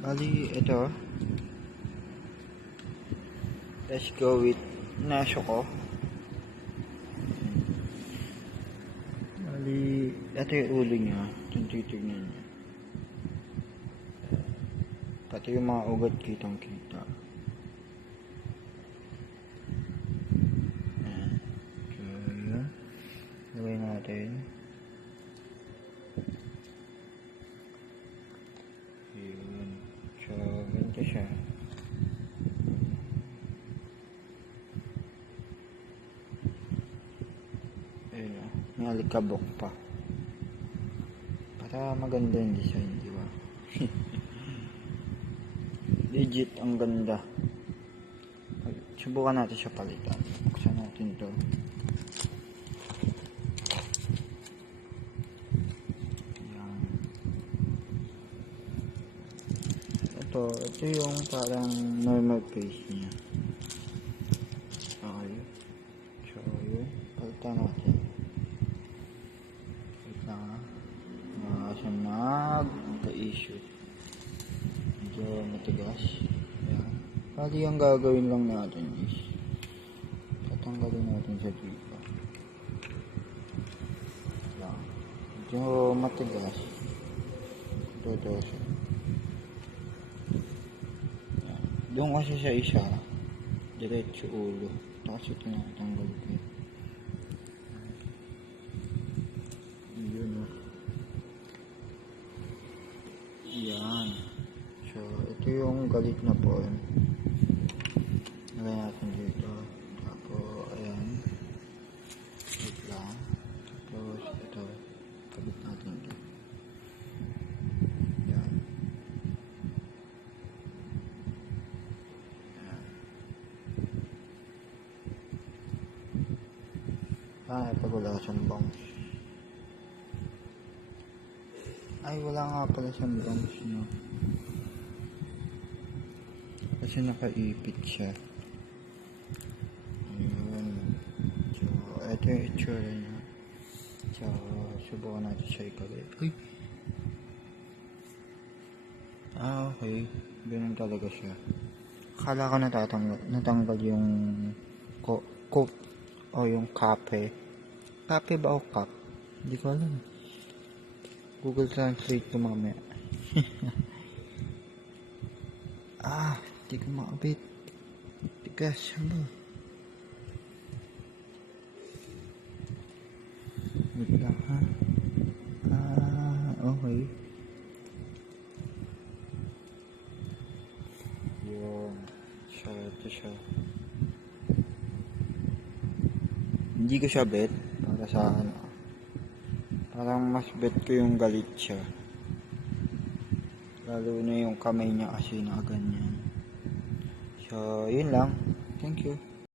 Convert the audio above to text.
Bali, ito. Let's go with naso ko. Bali, ito yung ulo niya. Titignan niya. Pati yung mga ugat kitang kita. Ayan. So, yun. Lagay natin. Yun. So, ganito siya. Ayun o. May alikabok pa. Para maganda yung design, di ba? Legit, ang ganda. Subukan natin siya palitan. Buksan natin to. Ayan. Ito yung parang normal face niya. Okay. So, yun. Palitan natin. Wait lang ha. Siya magka-issue. Medyo matigas. Ayan. Pali ang gagawin lang natin is tatanggalin natin sa dito. Ayan. Medyo matigas. Ito siya. Ayan. Doon kasi sa isa diretso ulo. Ito kasi tinatanggal ko. Yun o. Yan. So, ito yung galit na pawn. Lagay natin dito. Tapos, ayan. Wait lang. Tapos, ito. Kabit natin dito. Yan. Ayan. Ito wala siyang bounce. Ay, wala nga pala siyang bounce, no? Kasi nakaipit siya. Ayun. So, ito yung itsura niya. So, subukan natin siya ikalit. Uy! Okay. Ganun talaga siya. Akala ko natanggal yung cup o yung kape. Kape ba o cup? Hindi ko alam. Google Translate ko mamaya. Hindi ko makabit. Tigas, ano? Wait lang, ha? Okay. Yun. So, ito siya. Hindi ko siya bet. Para sa ano. Parang mas bet ko yung galit siya. Lalo na yung kamay niya kasi nakaganyan. So, yun lang. Thank you.